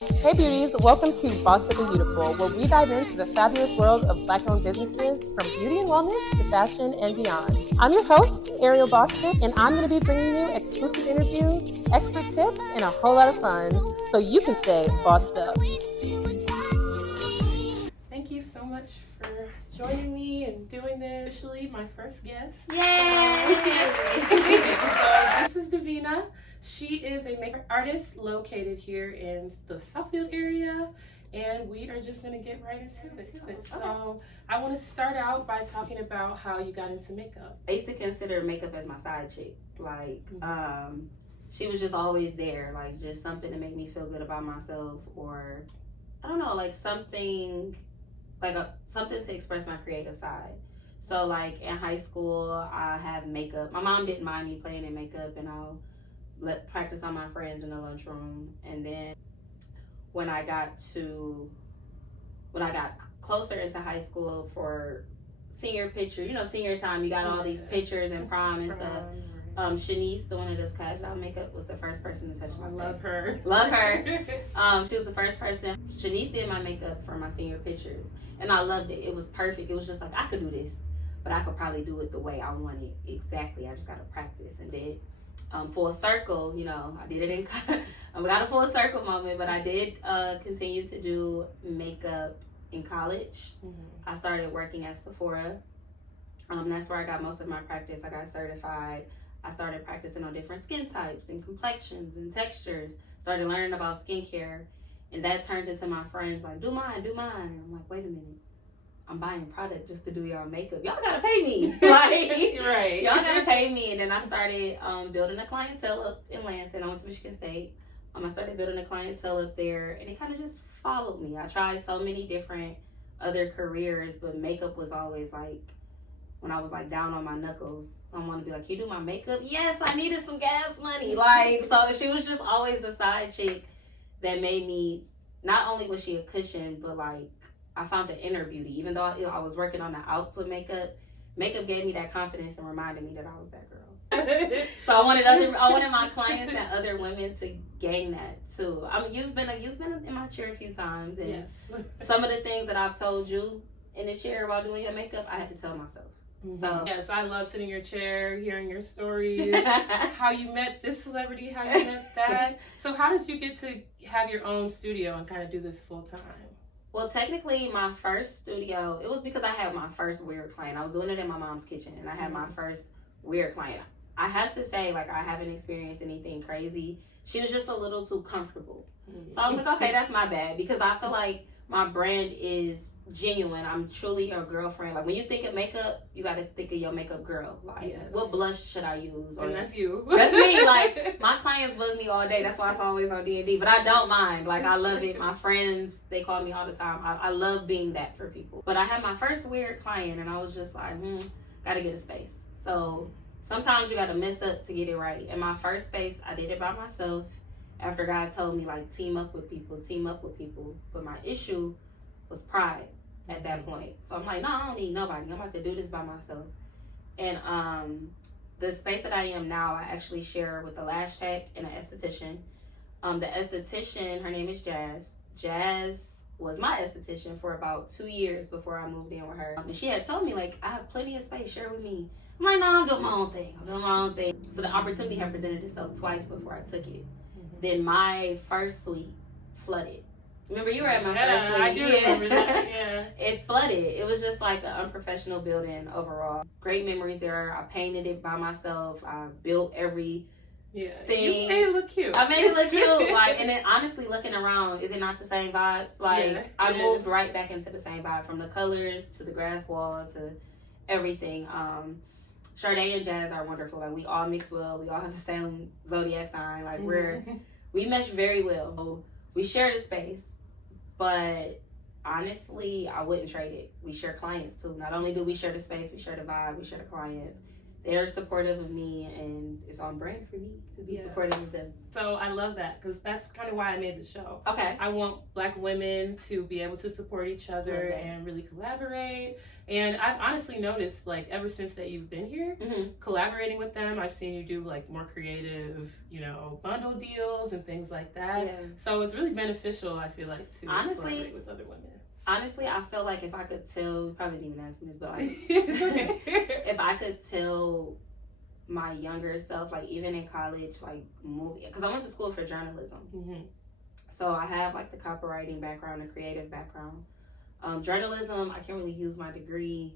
Hey beauties, welcome to Boss Up and Beautiful, where we dive into the fabulous world of Black-owned businesses from beauty and wellness to fashion and beyond. I'm your host, Ariel Boston, and I'm going to be bringing you exclusive interviews, expert tips, and a whole lot of fun so you can stay bossed up. Thank you so much for joining me and doing this. Officially my first guest. Yay! So this is Devinnia. She is a makeup artist located here in the Southfield area, and we are just going to get right into it. So I want to start out by talking about how you got into makeup. I used to consider makeup as my side chick. She was just always there, like just something to make me feel good about myself, or I don't know, like something to express my creative side. So like in high school, I have makeup. My mom didn't mind me playing in makeup, and I'll practice on my friends in the lunchroom. And then when I got closer into high school for senior pictures, senior time, you got all these pictures and prom and stuff. Shanice, the one that does cash out makeup, was the first person to touch my face. Love her. She was the first person. Shanice did my makeup for my senior pictures, and I loved it. It was perfect. It was just like, I could do this, but I could probably do it the way I want it exactly. I just got to practice. And did full circle, I did it in we got a full circle moment, but I did continue to do makeup in college. I started working at Sephora. That's where I got most of my practice. I got certified. I started practicing on different skin types and complexions and textures. Started learning about skincare, and that turned into my friends like, do mine. And I'm like, wait a minute. I'm buying product just to do y'all makeup. Y'all gotta pay me. Right. Y'all gotta pay me. And then I started building a clientele up in Lansing. I went to Michigan State. I started building a clientele up there, and it kind of just followed me. I tried so many different other careers, but makeup was always like, when I was like down on my knuckles, someone would be like, you do my makeup? Yes, I needed some gas money. So she was just always the side chick that made me, not only was she a cushion, but like, I found an inner beauty. Even though I was working on the outs with makeup gave me that confidence and reminded me that I was that girl. So I wanted my clients and other women to gain that too. You've been in my chair a few times, and yes. Some of the things that I've told you in the chair while doing your makeup, I had to tell myself. So yes, I love sitting in your chair, hearing your stories, how you met this celebrity, how you met that. So how did you get to have your own studio and kind of do this full time? Well, technically, my first studio, it was because I had my first weird client. I was doing it in my mom's kitchen, and I had my first weird client. I have to say, like, I haven't experienced anything crazy. She was just a little too comfortable. So I was like, okay, that's my bad, because I feel like my brand is genuine. I'm truly your girlfriend. Like, when you think of makeup, you got to think of your makeup girl. Like, yes. What blush should I use? And that's you. That's me. Like, my clients bug me all day. That's why it's always on D&D. But I don't mind. Like, I love it. My friends, they call me all the time. I love being that for people. But I had my first weird client, and I was just like, got to get a space. So sometimes you got to mess up to get it right. And my first space, I did it by myself after God told me, like, team up with people. But my issue was pride at that point. So I'm like, no, I don't need nobody. I'm about to do this by myself. And the space that I am now, I actually share with the lash tech and an esthetician. The esthetician, her name is Jazz. Jazz was my esthetician for about 2 years before I moved in with her. And she had told me, like, I have plenty of space, share with me. I'm like, no, I'm doing my own thing. So the opportunity had presented itself twice before I took it. Then my first suite flooded. Remember, you were at my first suite. I do remember that, yeah. It flooded. It was just like an unprofessional building overall. Great memories there. I painted it by myself. I built every thing. You made it look cute. I made it look cute. Like, and then honestly, looking around, is it not the same vibes? Like, I moved right back into the same vibe, from the colors to the grass wall to everything. Sade and Jazz are wonderful. Like, we all mix well. We all have the same zodiac sign. Like, we mesh very well. So we share the space, but honestly, I wouldn't trade it. We share clients too. Not only do we share the space, we share the vibe, we share the clients. they're supportive of me, and it's on brand for me to be supportive of them. So I love that, because that's kind of why I made the show. Okay. I want Black women to be able to support each other and really collaborate. And I've honestly noticed, like, ever since that you've been here, collaborating with them, I've seen you do, like, more creative, you know, bundle deals and things like that. Yeah. So it's really beneficial, I feel like, to collaborate with other women. Honestly, I feel like if I could tell, you probably didn't even ask me this, but like, if I could tell my younger self, like even in college, like because I went to school for journalism. So I have like the copywriting background and creative background. Journalism, I can't really use my degree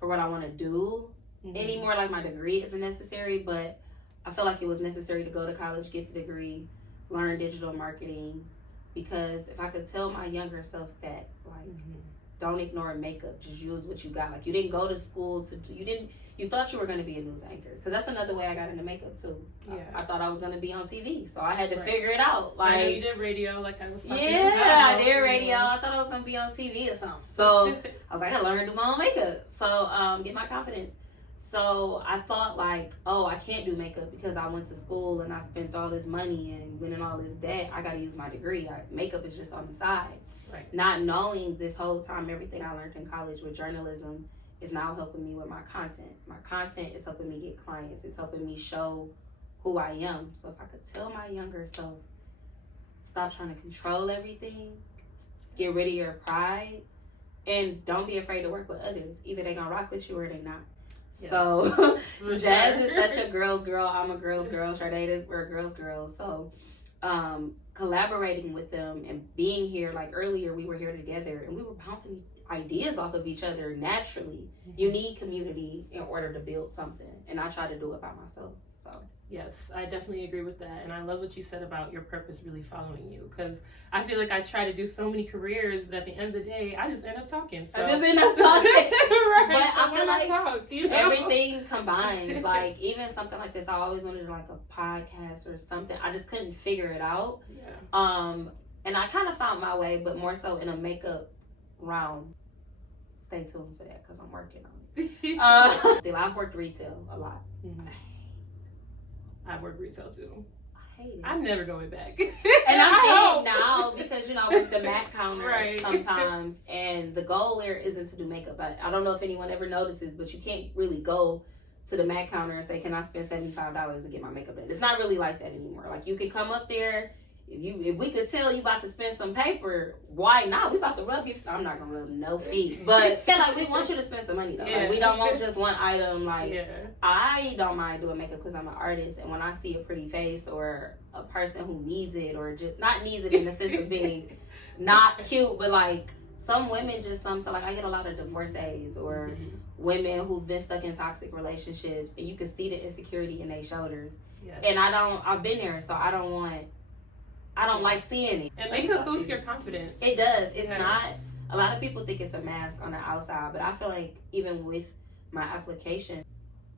for what I want to do anymore. Like my degree isn't necessary, but I feel like it was necessary to go to college, get the degree, learn digital marketing. Because if I could tell my younger self that, like, don't ignore makeup, just use what you got. Like, you didn't go to school you thought you were going to be a news anchor. Because that's another way I got into makeup, too. Yeah. I thought I was going to be on TV, so I had to figure it out. Like, I know you did radio, like I was talking about. Yeah, I did radio. I thought I was going to be on TV or something. So, I was like, I got to learn to do my own makeup. So, get my confidence. So I thought like, oh, I can't do makeup because I went to school and I spent all this money and went in all this debt. I got to use my degree. Makeup is just on the side. Right. Not knowing this whole time, everything I learned in college with journalism is now helping me with my content. My content is helping me get clients. It's helping me show who I am. So if I could tell my younger self, stop trying to control everything, get rid of your pride, and don't be afraid to work with others. Either they're going to rock with you or they're not. Yes. So Jazz is such a girl's girl. I'm a girl's girl. Sharday, we're a girl's girl. So collaborating with them and being here, like earlier we were here together and we were bouncing ideas off of each other naturally. You need community in order to build something. And I try to do it by myself. So yes, I definitely agree with that. And I love what you said about your purpose really following you. Because I feel like I try to do so many careers, but at the end of the day, I just end up talking. So. I just end up talking. Right. But so I feel like talk, everything combines. Like, even something like this, I always wanted to do like a podcast or something. I just couldn't figure it out. Yeah. And I kind of found my way, but more so in a makeup realm. Stay tuned for that because I'm working on it. I've worked retail a lot. I've worked retail too. I hate it. I'm never going back. And I'm in now because, you know, with the MAC counter sometimes, and the goal there isn't to do makeup. I don't know if anyone ever notices, but you can't really go to the MAC counter and say, can I spend $75 to get my makeup in? It's not really like that anymore. Like, you can come up there. If we could tell you about to spend some paper, why not? We about to rub you. I'm not gonna rub no feet, but feel like we want you to spend some money though. Like, we don't want just one item. Like, I don't mind doing makeup because I'm an artist, and when I see a pretty face or a person who needs it, or just not needs it in the sense of being not cute, but like some women just so like I get a lot of divorcees or women who've been stuck in toxic relationships, and you can see the insecurity in their shoulders. And I've been there, so I don't like seeing it. And makeup boosts your confidence. It does. It's not, a lot of people think it's a mask on the outside, but I feel like even with my application,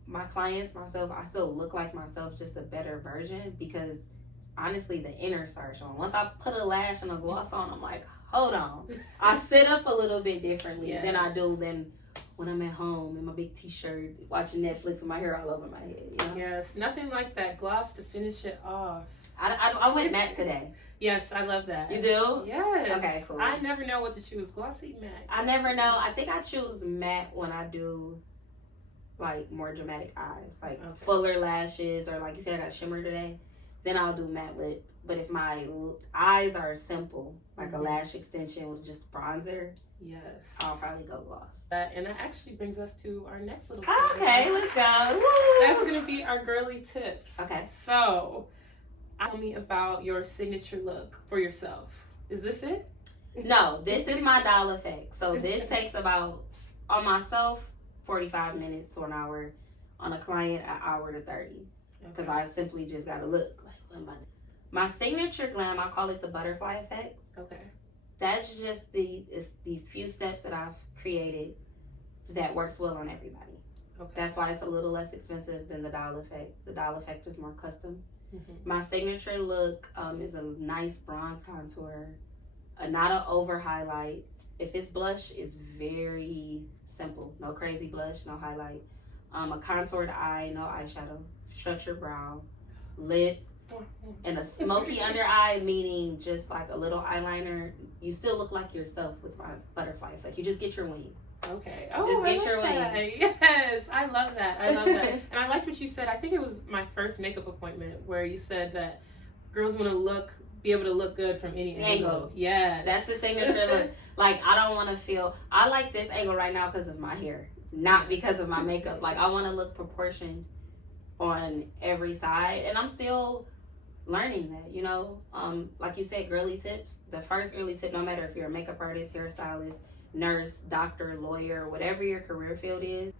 my clients, myself, I still look like myself, just a better version, because honestly, the inner starts showing. Once I put a lash and a gloss on, I'm like, hold on. I sit up a little bit differently than I do than when I'm at home in my big t-shirt, watching Netflix with my hair all over my head. You know? Yes, nothing like that gloss to finish it off. I went matte today. Yes, I love that. You do? Yes. Okay, cool. I never know what to choose. Glossy, matte. I never know. I think I choose matte when I do like more dramatic eyes, like fuller lashes, or like you said, I got shimmer today. Then I'll do matte lip. But if my eyes are simple, like a lash extension with just bronzer, I'll probably go gloss. And that actually brings us to our next little Okay, let's go. Woo! That's going to be our girly tips. Okay. So, tell me about your signature look for yourself. Is this it? No, this is my dial effect. So this takes about, on myself, 45 minutes to an hour. On a client, an hour to 30. Because I simply just got to look. Like, what am I doing? My signature glam, I call it the butterfly effect. Okay. That's just these few steps that I've created that works well on everybody. Okay. That's why it's a little less expensive than the dial effect. The dial effect is more custom. My signature look is a nice bronze contour, not an over highlight. If it's blush, it's very simple. No crazy blush, no highlight. a contoured eye, no eyeshadow, structured brow, lip, and a smoky under eye, meaning just like a little eyeliner. You still look like yourself with my butterfly effect. You just get your wings. Okay. Just get your wings. Yes, I love that. I love that. And I liked what you said. I think it was my first makeup appointment where you said that girls want to be able to look good from any angle. Yeah, that's the signature look. Like, I don't want to feel. I like this angle right now because of my hair, not because of my makeup. Like, I want to look proportioned on every side, and I'm still learning that, you know. Like you said, girly tips. The first girly tip, no matter if you're a makeup artist, hairstylist, nurse, doctor, lawyer, whatever your career field is,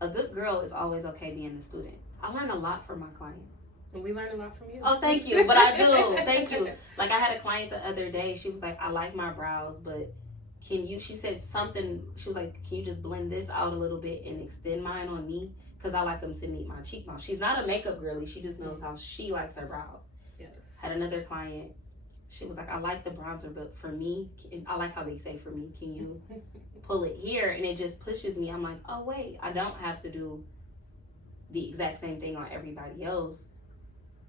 a good girl is always okay being a student. I learn a lot from my clients. And we learn a lot from you. Oh, thank you. But I do. Thank you. Like, I had a client the other day. She was like, I like my brows, but she said something. She was like, can you just blend this out a little bit and extend mine on me? Because I like them to meet my cheekbones. She's not a makeup girly. She just knows how she likes her brows. Yes. Had another client. She was like, I like the bronzer, but for me, I like how they say for me, can you pull it here? And it just pushes me. I'm like, oh, wait, I don't have to do the exact same thing on everybody else.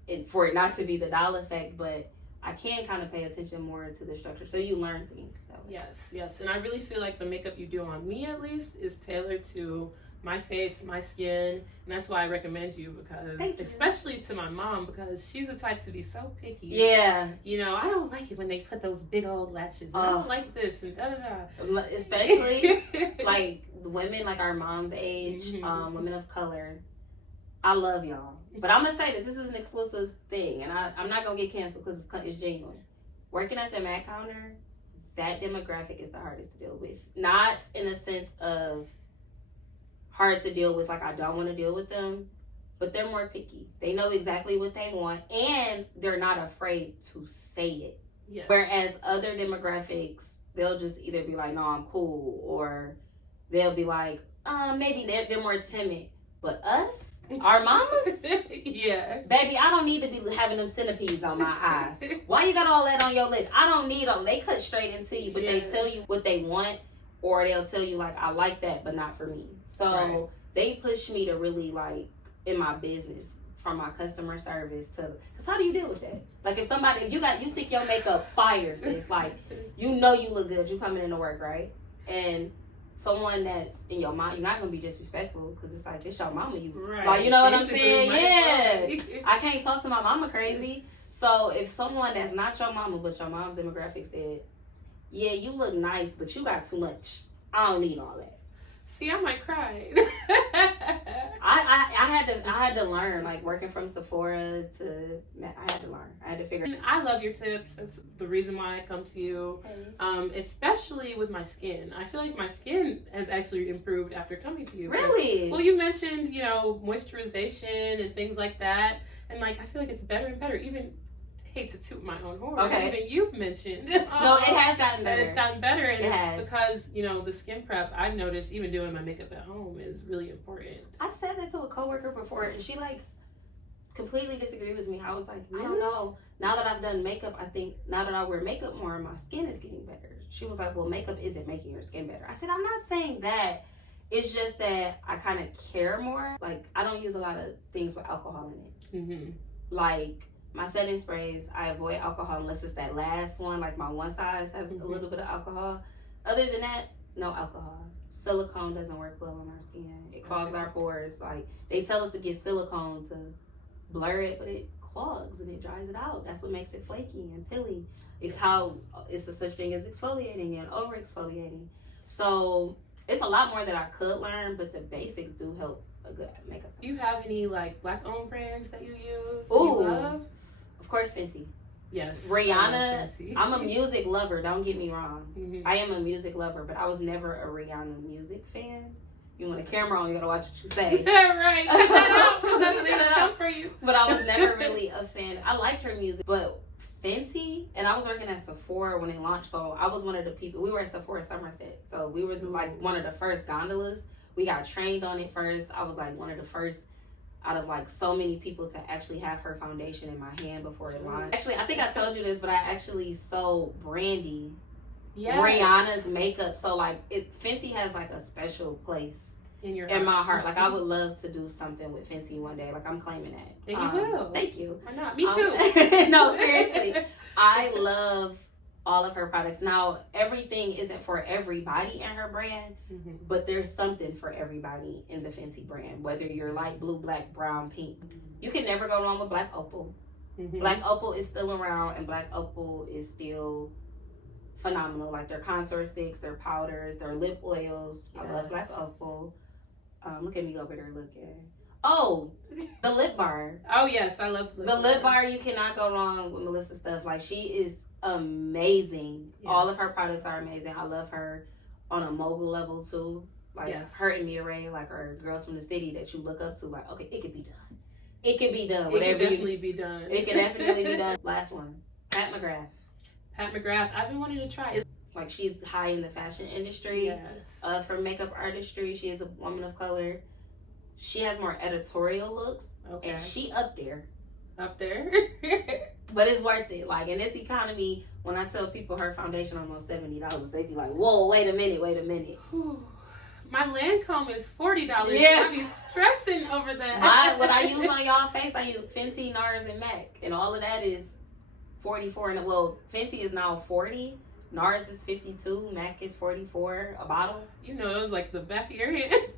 And for it not to be the doll effect, but I can kind of pay attention more to the structure. So you learn things. So Yes. And I really feel like the makeup you do on me, at least, is tailored to my face, my skin, and that's why I recommend you, because especially to my mom, because she's the type to be so picky. Yeah. You know, I don't like it when they put those big old lashes. I don't like this and da da da. Especially like women like our mom's age, women of color. I love y'all. But I'm going to say this is an exclusive thing, and I'm not going to get canceled because it's genuine. Working at the Mac counter, that demographic is the hardest to deal with. Not in a sense of hard to deal with, like I don't want to deal with them, but they're more picky. They know exactly what they want, and they're not afraid to say it. Yes. Whereas other demographics, they'll just either be like, no, I'm cool, or they'll be like, maybe they're more timid. But us, our mamas, yeah, baby, I don't need to be having them centipedes on my eyes. Why you got all that on your lip? I don't need them. They cut straight into you, but they tell you what they want, or they'll tell you like, I like that, but not for me. So they push me to really, like, in my business, from my customer service to, because how do you deal with that? Like, if you think your makeup fires, it's like, you know you look good, you coming into work, right? And someone that's in your mom, you're not gonna be disrespectful because it's like, this your mama, like, you know what I'm saying? Yeah. I can't talk to my mama crazy. So if someone that's not your mama but your mom's demographic said, yeah, you look nice, but you got too much, I don't need all that. See, I might cry. I had to learn, like, working from Sephora to, I had to learn. I had to figure. I love your tips. That's the reason why I come to you, especially with my skin. I feel like my skin has actually improved after coming to you. Really? Well, you mentioned, moisturization and things like that, and like I feel like it's better and better. Even, hate to toot my own horn. Okay. Even you've mentioned. No, it has gotten better. It's gotten better, and it's because, the skin prep, I've noticed, even doing my makeup at home, is really important. I said that to a coworker before, and she, like, completely disagreed with me. I was like, I don't know. Now that I've done makeup, I think now that I wear makeup more, my skin is getting better. She was like, well, makeup isn't making your skin better. I said, I'm not saying that. It's just that I kind of care more. Like, I don't use a lot of things with alcohol in it. Mm-hmm. Like, my setting sprays, I avoid alcohol unless it's that last one. Like, my one size has a little bit of alcohol. Other than that, no alcohol. Silicone doesn't work well on our skin. It clogs our pores. Like, they tell us to get silicone to blur it, but it clogs and it dries it out. That's what makes it flaky and pilly. It's a such thing as exfoliating and over exfoliating. So it's a lot more that I could learn, but the basics do help a good makeup. Do you have any, like, black-owned brands that you use? Ooh, you love? Of course, Fenty. Yes. Rihanna, I'm a music lover, don't get me wrong. Mm-hmm. I am a music lover, but I was never a Rihanna music fan. You want a camera on, you gotta watch what you say. Right. Cut that out. That's out for you. But I was never really a fan. I liked her music, but Fenty, and I was working at Sephora when it launched, so I was one of the people. We were at Sephora Somerset, so we were like one of the first gondolas. We got trained on it first. I was like one of the first out of like so many people to actually have her foundation in my hand before it launched. Actually, I think I told you this, but I actually sold Brandy Rihanna's makeup. So like Fenty has like a special place in my heart. Like, I would love to do something with Fenty one day. Like, I'm claiming that. And you will. Thank you. Why not? Me too. No, seriously. I love all of her products. Now, everything isn't for everybody in her brand, but there's something for everybody in the Fenty brand. Whether you're light blue, black, brown, pink. You can never go wrong with Black Opal. Black Opal is still around, and Black Opal is still phenomenal. Like, their contour sticks, their powders, their lip oils. Yes. I love Black Opal. Look at me over there looking. Oh, the lip bar. Oh, yes, I love the lip bar. You cannot go wrong with Melissa's stuff. Like, she is amazing. Yeah. All of her products are amazing. I love her on a mogul level too. Like, her and Mireille, like, are girls from the city that you look up to. Like, okay, it could be done. It could be done. It can definitely be done. It can definitely be done. Last one, Pat McGrath. Pat McGrath, I've been wanting to try. Like, she's high in the fashion industry. Yes. For makeup artistry, she is a woman of color. She has more editorial looks. Okay. And she up there. Up there? But it's worth it. Like, in this economy, when I tell people her foundation almost $70, they be like, whoa, wait a minute. My Lancome is $40. Yeah. I be stressing over that. What I use on y'all face, I use Fenty, NARS, and MAC. And all of that is 44. And well, Fenty is now 40. NARS is 52. MAC is 44 a bottle. You know those like the back of your head.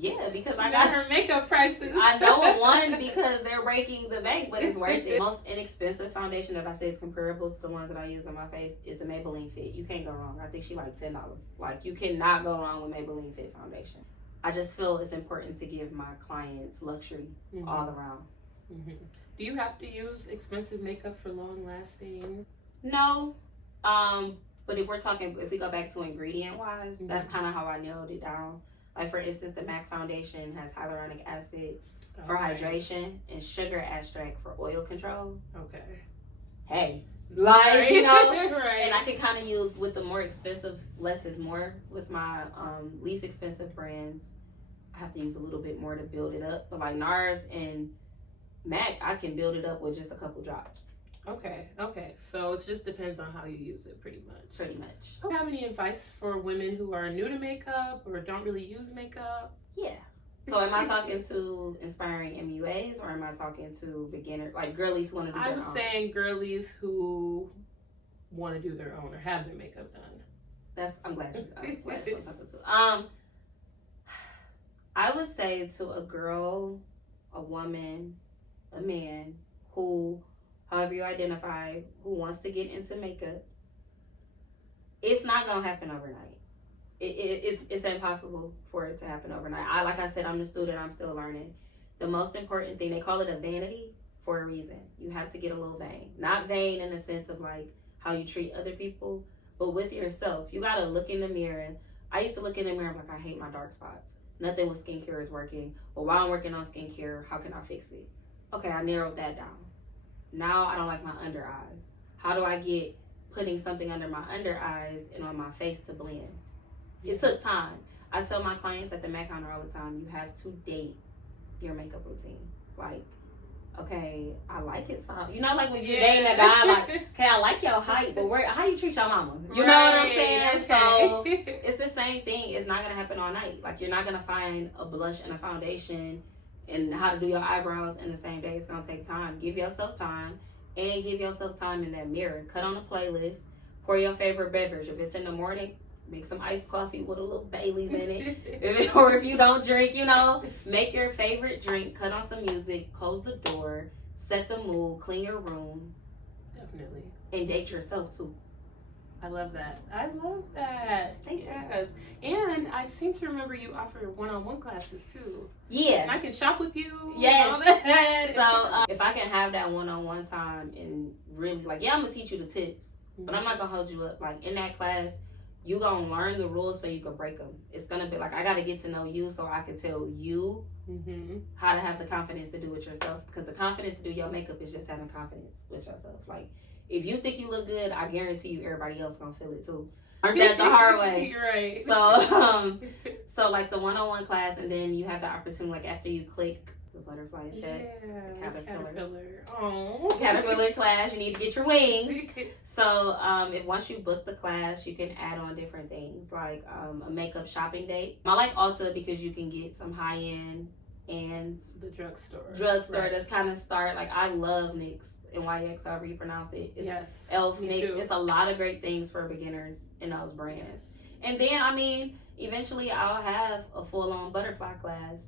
Yeah, because I got her makeup prices. I know one because they're breaking the bank, but it's worth it. Most inexpensive foundation that I say is comparable to the ones that I use on my face is the Maybelline Fit. You can't go wrong. I think she like $10. Like, you cannot go wrong with Maybelline Fit foundation. I just feel it's important to give my clients luxury all around. Do you have to use expensive makeup for long lasting? No. But if we go back to ingredient wise, that's kind of how I nailed it down. Like, for instance, the MAC foundation has hyaluronic acid for hydration and sugar extract for oil control. Okay. Hey, like, you know, right. And I can kind of use with the more expensive, less is more. With my least expensive brands, I have to use a little bit more to build it up. But like NARS and MAC, I can build it up with just a couple drops. Okay. So it just depends on how you use it, pretty much. Pretty much. Do you have any advice for women who are new to makeup or don't really use makeup? Yeah. So am I talking to inspiring MUAs or am I talking to beginner, like girlies who want to do their own? I was saying girlies who want to do their own or have their makeup done. I'm glad that's what I'm talking to. I would say to a girl, a woman, a man who, however you identify, who wants to get into makeup, it's not gonna happen overnight. It's impossible for it to happen overnight. Like I said, I'm the student, I'm still learning. The most important thing, they call it a vanity for a reason. You have to get a little vain. Not vain in the sense of like how you treat other people, but with yourself. You gotta look in the mirror. I used to look in the mirror like, I hate my dark spots. Nothing with skincare is working. Well, while I'm working on skincare, how can I fix it? Okay, I narrowed that down. Now I don't like my under eyes. How do I get putting something under my under eyes and on my face to blend? It took time. I tell my clients at the MAC counter all the time, you have to date your makeup routine. Like, okay, I like his fine. You know, like when you're dating a guy, like, okay, I like your height, but how you treat your mama? You know what I'm saying? Okay. So it's the same thing. It's not gonna happen all night. Like, you're not gonna find a blush and a foundation and how to do your eyebrows in the same day. It's gonna take time. Give yourself time, and give yourself time in that mirror. Cut on a playlist. Pour your favorite beverage. If it's in the morning, make some iced coffee with a little Baileys in it. Or if you don't drink, you know, make your favorite drink. Cut on some music. Close the door. Set the mood. Clean your room. Definitely. And date yourself too. I love that. Thank you. Yes. And I seem to remember you offer one-on-one classes too. Yeah. And I can shop with you. Yes. So if I can have that one-on-one time and really, like, yeah, I'm going to teach you the tips, but I'm not going to hold you up. Like, in that class, you're going to learn the rules so you can break them. It's going to be like, I got to get to know you so I can tell you how to have the confidence to do it yourself. Because the confidence to do your makeup is just having confidence with yourself. Like, if you think you look good, I guarantee you everybody else gonna feel it too. Learned that the hard way. You're right. So like the one-on-one class, and then you have the opportunity, like after you click the butterfly effect, the caterpillar. Oh, caterpillar class. You need to get your wings. So if once you book the class, you can add on different things like a makeup shopping date. I like Ulta because you can get some high end and the drugstore right. That's kind of start. Like I love NYX, NYX, however you pronounce it. It's Elf, NYX. It's a lot of great things for beginners in those brands. And then I mean, eventually I'll have a full on butterfly class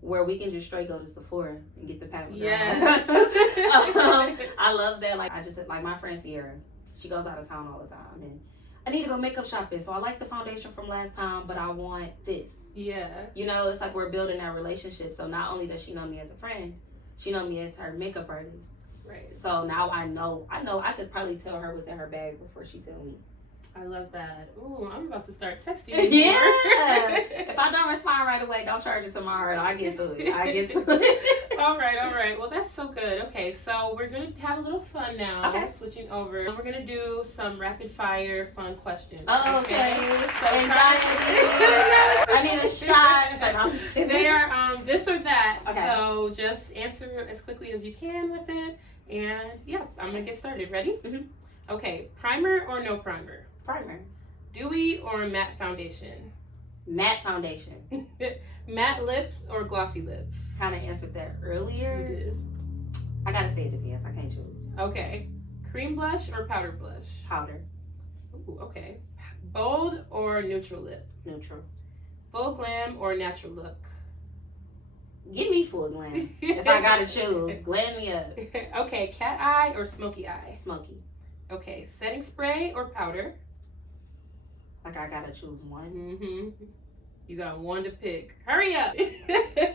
where we can just straight go to Sephora and get the pattern. Yes. I love that. Like I just like my friend Sierra, she goes out of town all the time, and I need to go makeup shopping. So I like the foundation from last time, but I want this. Yeah. You know, it's like we're building that relationship. So not only does she know me as a friend, she know me as her makeup artist. Right. So now I know I could probably tell her what's in her bag before she tell me. I love that. Ooh, I'm about to start texting you. Yeah. If I don't respond right away, don't charge it to my heart. I get to it. All right. Well, that's so good. Okay, so we're going to have a little fun now. Okay. Switching over. We're going to do some rapid fire fun questions. Oh, okay. So anxiety. I need a shot. They are this or that. Okay. So just answer as quickly as you can with it. And yeah, I'm going to get started. Ready? Mm-hmm. Okay, primer or no primer? Primer. Dewy or matte foundation? Matte foundation. Matte lips or glossy lips? Kind of answered that earlier. You did. I gotta say it depends. I can't choose. Okay. Cream blush or powder blush? Powder. Ooh, okay. Bold or neutral lip? Neutral. Full glam or natural look? Give me full glam. If I gotta choose, glam me up. Okay. Cat eye or smoky eye? Smoky. Okay. Setting spray or powder? Like I gotta choose one. Mm-hmm. You got one to pick. Hurry up.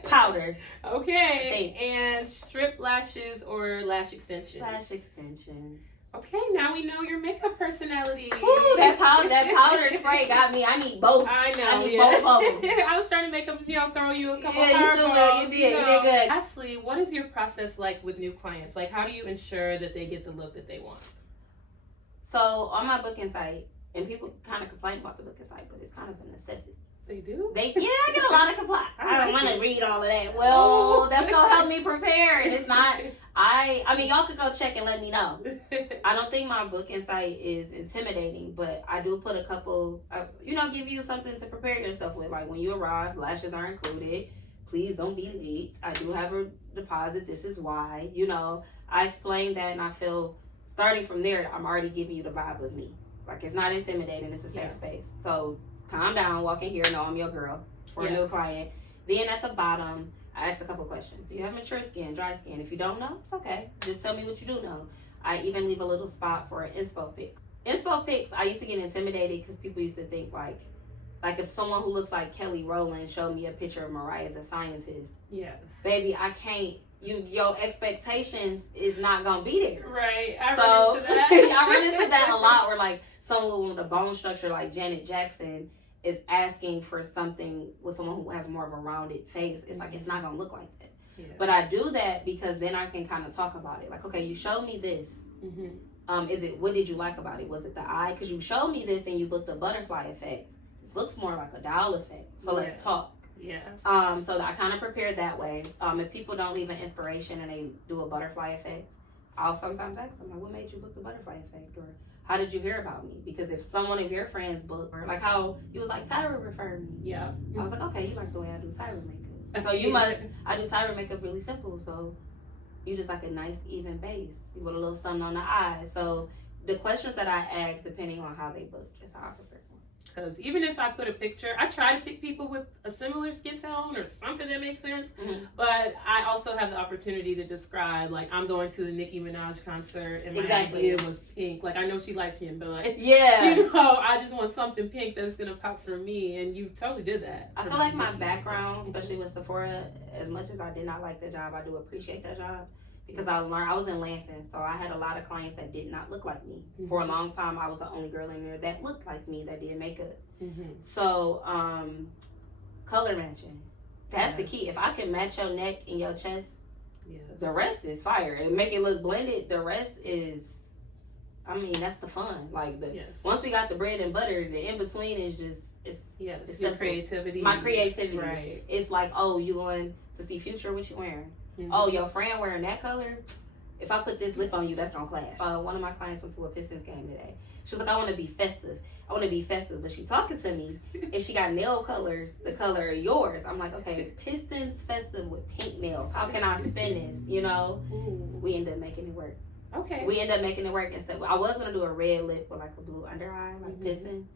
Powder. Okay. And strip lashes or lash extensions? Lash extensions. Okay, now we know your makeup personality. Ooh, that powder spray got me. I need both. I know. I need both of them. I was trying to make them, throw you a couple you did good. Lastly, what is your process like with new clients? Like, how do you ensure that they get the look that they want? So on my booking site, and people kind of complain about the booking site, but it's kind of a necessity. They do? I get a lot of complaints. I don't want to read all of that. Well, that's going to help me prepare. And it's not, I mean, y'all could go check and let me know. I don't think my booking site is intimidating, but I do put a couple, give you something to prepare yourself with. Like when you arrive, lashes are included. Please don't be late. I do have a deposit. This is why. I explain that, and I feel starting from there, I'm already giving you the vibe of me. Like it's not intimidating. It's a safe space. So calm down, walk in here, know I'm your girl for a new client. Then at the bottom, I ask a couple questions. Do you have mature skin, dry skin? If you don't know, it's okay. Just tell me what you do know. I even leave a little spot for an inspo pic. Inspo pics, I used to get intimidated because people used to think like if someone who looks like Kelly Rowland showed me a picture of Mariah the Scientist. Yes. Baby, I can't. Your expectations is not gonna be there. Right. I run into that a lot where like someone with a bone structure like Janet Jackson is asking for something with someone who has more of a rounded face. It's like, it's not going to look like that. Yeah. But I do that because then I can kind of talk about it. Like, okay, you showed me this. Mm-hmm. What did you like about it? Was it the eye? Because you showed me this and you booked the butterfly effect. This looks more like a doll effect. So let's talk. Yeah. So I kind of prepare that way. If people don't leave an inspiration and they do a butterfly effect, I'll sometimes ask them, like, what made you book the butterfly effect? Or how did you hear about me? Because if someone of your friends book, or like how you was like, Tyra referred me. Yeah. I was like, okay, you like the way I do Tyra makeup. So I do Tyra makeup really simple. So you just like a nice even base with a little something on the eye. So the questions that I ask, depending on how they book, is how I prepare. Because even if I put a picture, I try to pick people with a similar skin tone or something that makes sense. Mm-hmm. But I also have the opportunity to describe, like, I'm going to the Nicki Minaj concert and my idea was pink. Like, I know she likes him, but like, I just want something pink that's going to pop for me. And you totally did that. I feel like my background, especially with Sephora, as much as I did not like the job, I do appreciate that job. Because I was in Lansing, so I had a lot of clients that did not look like me. Mm-hmm. For a long time, I was the only girl in there that looked like me that did makeup. Mm-hmm. So, color matching. That's the key. If I can match your neck and your chest, the rest is fire. And make it look blended, the rest is, that's the fun. Like, once we got the bread and butter, the in-between is just, it's your creativity. My creativity. Right. It's like, oh, you going to see Future, what you wearing? Oh, your friend wearing that color? If I put this lip on you, that's gonna clash. One of my clients went to a Pistons game today. She was like, I want to be festive. But she talking to me, and she got nail colors the color of yours. I'm like, okay, Pistons festive with pink nails. How can I spin this? You know? Ooh. We end up making it work. Okay. We end up making it work instead. I was gonna do a red lip with like a blue under eye, like Pistons,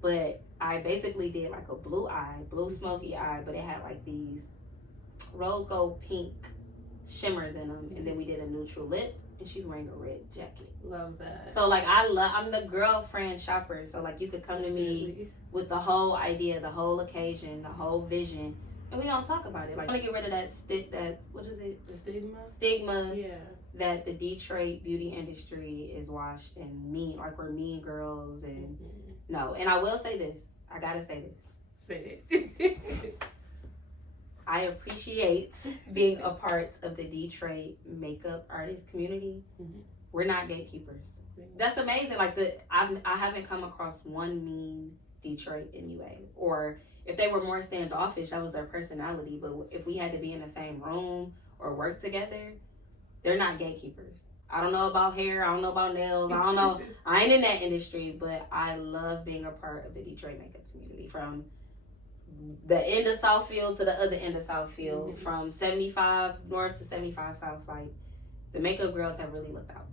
but I basically did like a blue smoky eye, but it had like these rose gold pink shimmers in them, and then we did a neutral lip, and she's wearing a red jacket. Love that. So like I'm the girlfriend shopper, so like you could come to me with the whole idea, the whole occasion, the whole vision, and we don't talk about it. Like I want to get rid of that what is it? The stigma. Yeah. That the Detroit beauty industry is washed and mean, like we're mean girls, and no. And I will say this. I gotta say this. Say it. I appreciate being a part of the Detroit makeup artist community. We're not gatekeepers. That's amazing. Like I haven't come across one mean Detroit MUA, or if they were more standoffish, that was their personality. But if we had to be in the same room or work together, they're not gatekeepers. I don't know about hair. I don't know about nails. I don't know. I ain't in that industry, but I love being a part of the Detroit makeup community. From the end of Southfield to the other end of Southfield, from 75 North to 75 South, like the makeup girls have really looked out.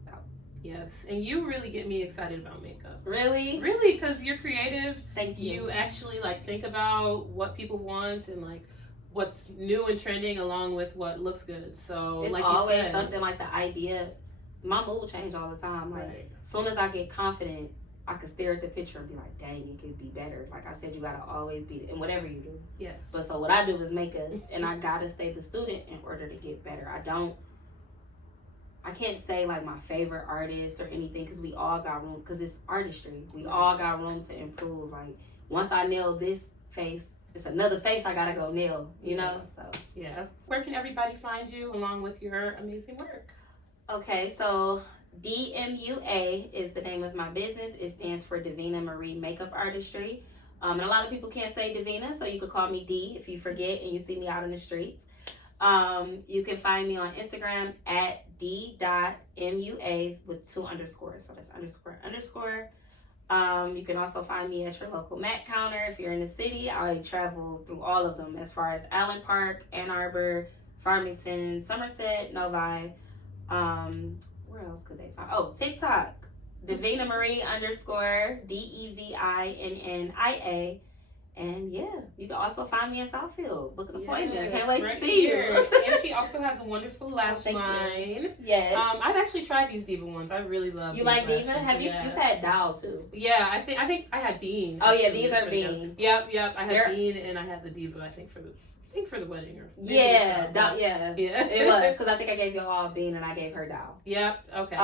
Yes, and you really get me excited about makeup. Really? Really, because you're creative. Thank you. You actually like think about what people want and like what's new and trending along with what looks good. So it's like always you said, something like the idea. My mood change all the time. Like as soon as I get confident, I could stare at the picture and be like, dang, it could be better. Like I said, you gotta always be in whatever you do. Yes. But so what I do is makeup, and I gotta stay the student in order to get better. I can't say like my favorite artist or anything, because we all got room, because it's artistry. We all got room to improve. Like once I nail this face, it's another face I gotta go nail, you know? So yeah. Where can everybody find you along with your amazing work? Okay, so DMUA is the name of my business. It stands for Devinnia Marie Makeup Artistry. And a lot of people can't say Devinnia, so you could call me D if you forget and you see me out in the streets. You can find me on Instagram at d.mua with 2 underscores. So that's underscore. You can also find me at your local MAC counter. If you're in the city, I travel through all of them as far as Allen Park, Ann Arbor, Farmington, Somerset, Novi. Where else could they find? Oh, TikTok. Devinnia Marie underscore DEVINNIA. And yeah, you can also find me in Southfield. Book an appointment. I can't wait to see you. And she also has a wonderful lash line. Yes. I've actually tried these Diva ones. I really love. You like Diva? Have you? You've had Doll too. Yeah, I think I had Bean. Oh yeah, these are Bean. Yep. I had Bean and I had the Diva. I think for the wedding or yeah, Doll. Yeah. It was because I think I gave you all Bean and I gave her Doll. Yep. Okay.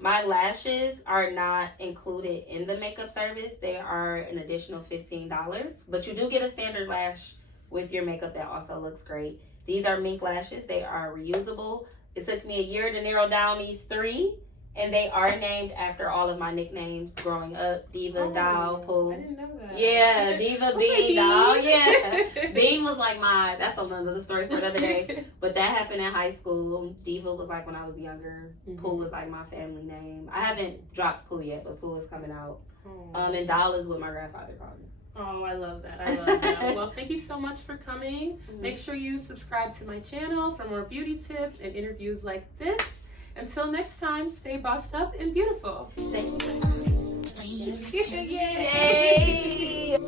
My lashes are not included in the makeup service. They are an additional $15, but you do get a standard lash with your makeup that also looks great. These are mink lashes. They are reusable. It took me a year to narrow down these 3, and they are named after all of my nicknames growing up. Diva, Doll, Pooh. I didn't know that. Yeah, Diva, Bean, Doll. Yeah. Bean was like that's another story for another day. But that happened in high school. Diva was like when I was younger. Pooh was like my family name. I haven't dropped Pooh yet, but Pooh is coming out. And Doll is what my grandfather called me. Oh, I love that. Well, thank you so much for coming. Make sure you subscribe to my channel for more beauty tips and interviews like this. Until next time, stay bossed up and beautiful. Thank you. Yay!